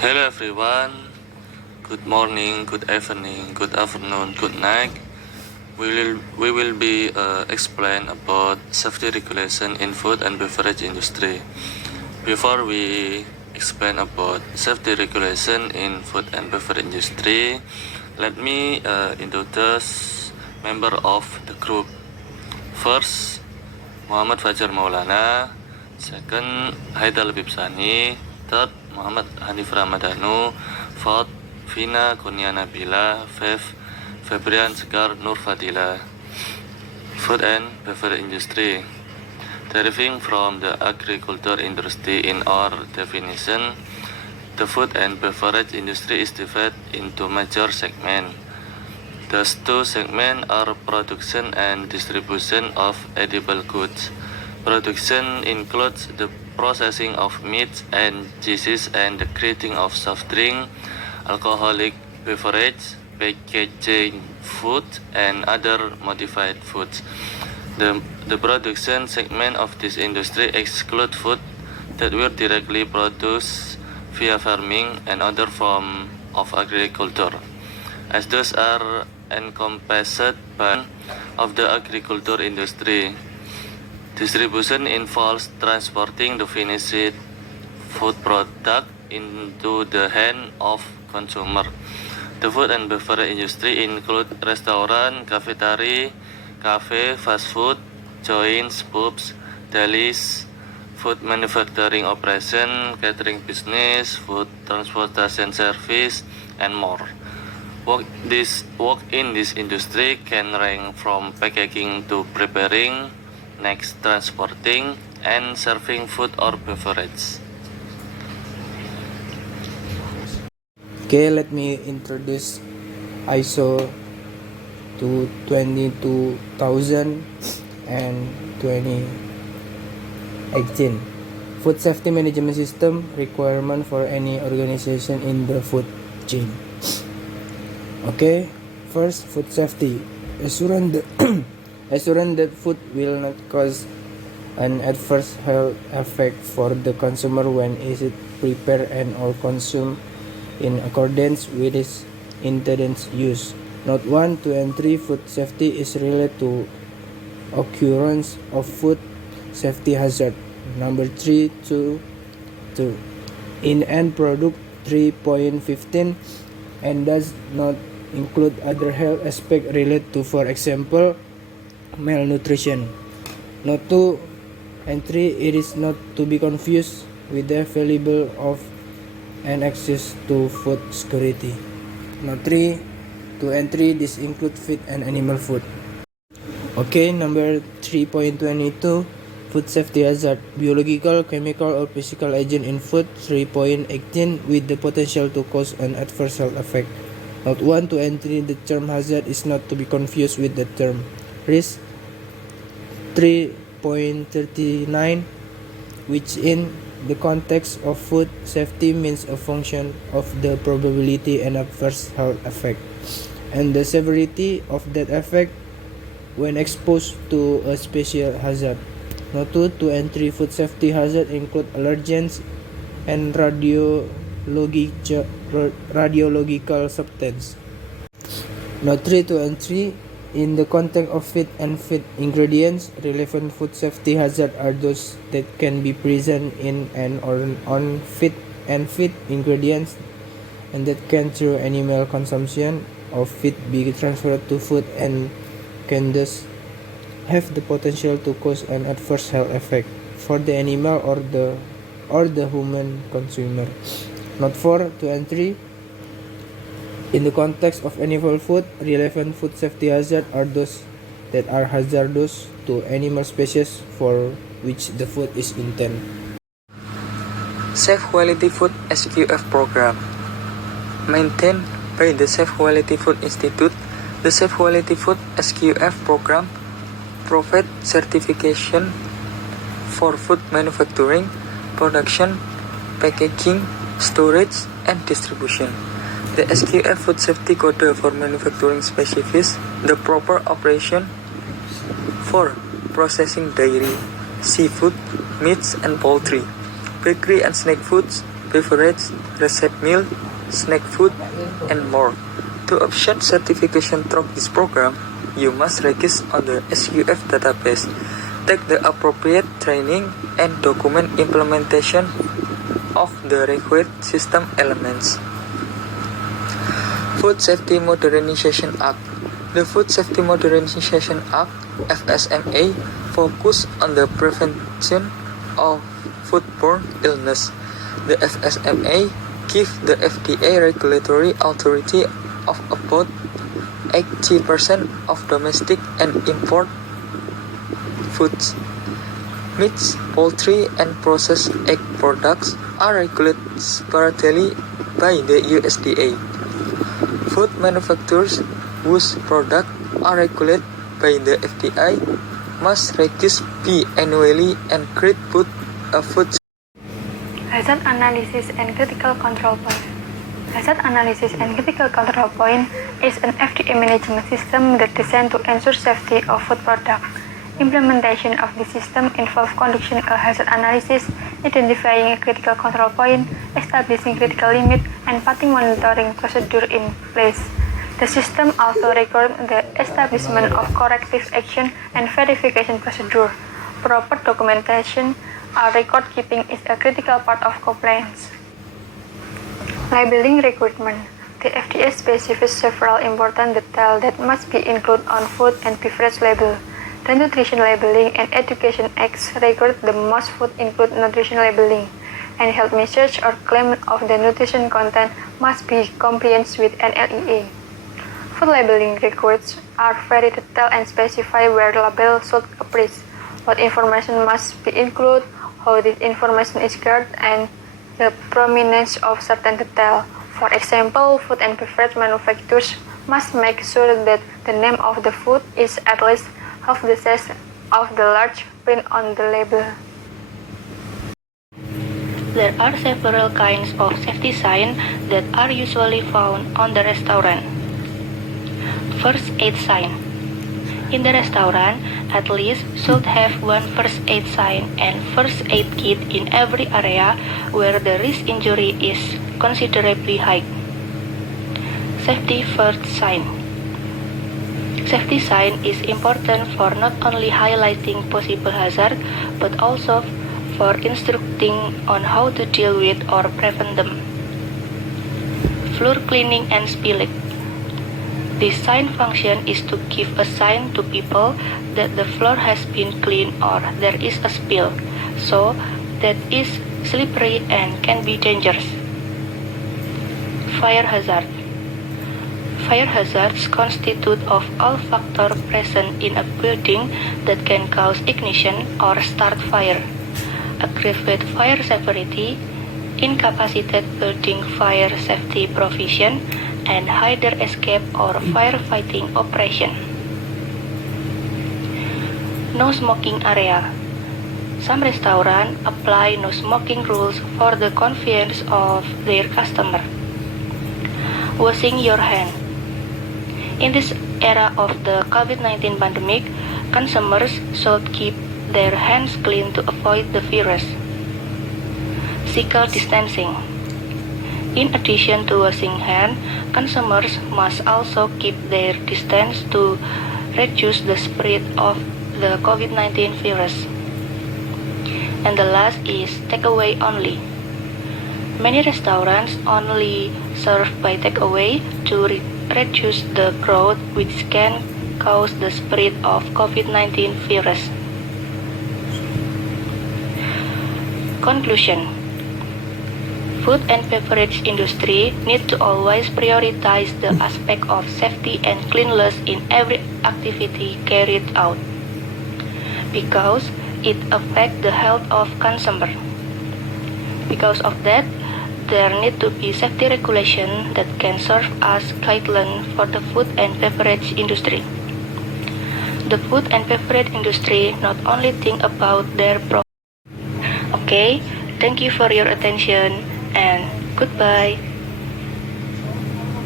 Hello everyone, good morning, good evening, good afternoon, good night. We will be explain about safety regulation in food and beverage industry. Before we explain about safety regulation in food and beverage industry, let me introduce member of the group. First, Muhammad Fajar Maulana. Second, Haidar Bibsani. Third, Muhammad Hanif Ramadhanu. Fourth, Vina Kurnia Nabila. Fifth, Febrian Sekar Nur Fadila. Food and beverage industry. Deriving from the agriculture industry in our definition, the food and beverage industry is divided into major segments. Those two segments are production and distribution of edible goods. Production includes the processing of meats and cheeses and the creating of soft drink, alcoholic beverage, packaging food, and other modified foods. The production segment of this industry excludes food that were directly produced via farming and other forms of agriculture, as those are encompassed by of the agriculture industry. Distribution involves transporting the finished food product into the hand of consumer. The food and beverage industry include restaurant, cafeteria, cafe, fast food, joints, pubs, delis, food manufacturing operation, catering business, food transportation service, and more. Work in this industry can range from packaging to preparing, next transporting, and serving food or beverage. Okay, let me introduce ISO to 22000 and 2018. Food Safety Management System requirement for any organization in the food chain. Okay, first, food safety. Assurance that food will not cause an adverse health effect for the consumer when it is prepared and or consumed in accordance with its intended use. Note 1, 2, and 3 food safety is related to occurrence of food safety hazard. Number 3 to in end product 3.15 and does not include other health aspects related to, for example, malnutrition. Note 2 and 3, it is not to be confused with the available of and access to food security. Note 3, 2 and 3, this include feed and animal food. Okay, number 3.22, food safety hazard, biological, chemical, or physical agent in food. 3.18, with the potential to cause an adverse health effect. Note 1, 2, and 3, the term hazard is not to be confused with the term risk. 3.39, which in the context of food safety means a function of the probability and adverse health effect, and the severity of that effect when exposed to a special hazard. Note 2 and 3, food safety hazard include allergens and radiological substance. Note 3, 2, and 3, in the context of feed and feed ingredients, relevant food safety hazards are those that can be present in and or on feed and feed ingredients, and that can through animal consumption of feed be transferred to food and can thus have the potential to cause an adverse health effect for the animal or the human consumer. Note 4, 2, and 3, in the context of animal food, relevant food safety hazards are those that are hazardous to animal species for which the food is intended. Safe Quality Food SQF Program. Maintained by the Safe Quality Food Institute, the Safe Quality Food SQF Program provides certification for food manufacturing, production, packaging, storage, and distribution. The SQF Food Safety Code for manufacturing specifies the proper operation for processing dairy, seafood, meats and poultry, bakery and snack foods, beverage, recipe meal, snack food, and more. To obtain certification through this program, you must register on the SQF database, take the appropriate training, and document implementation of the required system elements. Food Safety Modernization Act. The Food Safety Modernization Act, FSMA, focus on the prevention of foodborne illness. The FSMA gives the FDA regulatory authority of about 80% of domestic and import foods. Meats, poultry, and processed egg products are regulated separately by the USDA. Food manufacturers whose products are regulated by the FDA must register annually and create a food Hazard Analysis and Critical Control Point. Hazard Analysis and Critical Control Point is an FDA management system that is designed to ensure safety of food products. Implementation of this system involves conducting a hazard analysis, identifying a critical control point, establishing critical limits, and putting monitoring procedure in place. The system also requires the establishment of corrective action and verification procedure. Proper documentation or record keeping is a critical part of compliance. Labeling requirement. The FDA specifies several important details that must be included on food and beverage label. The Nutrition Labeling and Education Acts require the most food include nutrition labeling, and health message or claim of the nutrition content must be compliant with NLEA. Food labeling requirements are very detailed and specify where label should appear, what information must be included, how this information is gathered, and the prominence of certain details. For example, food and beverage manufacturers must make sure that the name of the food is at least half the size of the large print on the label. There are several kinds of safety signs that are usually found on the restaurant. First aid sign. In the restaurant, at least should have one first aid sign and first aid kit in every area where the risk injury is considerably high. Safety first sign. Safety sign is important for not only highlighting possible hazard, but also for instructing on how to deal with or prevent them. Floor cleaning and spilling. This sign function is to give a sign to people that the floor has been cleaned or there is a spill, so that is slippery and can be dangerous. Fire hazard. Fire hazards constitute of all factors present in a building that can cause ignition or start fire, aggravate fire severity, incapacitate building fire safety provision, and hinder escape or firefighting operation. No smoking area. Some restaurants apply no smoking rules for the convenience of their customer. Washing your hands. In this era of the COVID-19 pandemic, consumers should keep their hands clean to avoid the virus. Physical distancing. In addition to washing hands, consumers must also keep their distance to reduce the spread of the COVID-19 virus. And the last is takeaway only. Many restaurants only serve by takeaway to reduce the crowd, which can cause the spread of COVID-19 virus. Conclusion. Food and beverage industry need to always prioritize the aspect of safety and cleanliness in every activity carried out, because it affects the health of consumers. Because of that, there need to be safety regulation that can serve as guideline for the food and beverage industry. The food and beverage industry not only think about their profit. Okay, thank you for your attention and goodbye.